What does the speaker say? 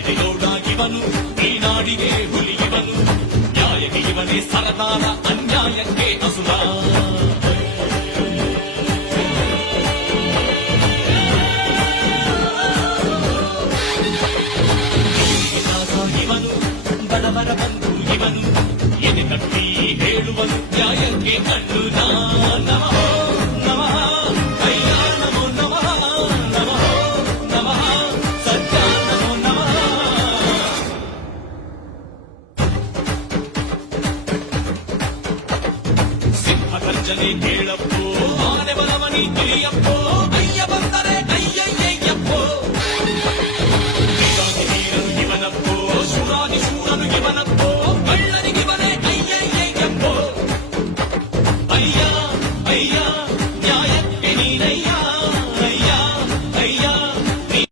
ಎದಿಲೋಡ ಇವನು ಈ ನಾಡಿಗೆ ಹುಲಿ ಇವನು ನ್ಯಾಯಕ್ಕೆ ಇವನೇ ಸರದಾರ ಅನ್ಯಾಯಕ್ಕೆ ಅಸುರ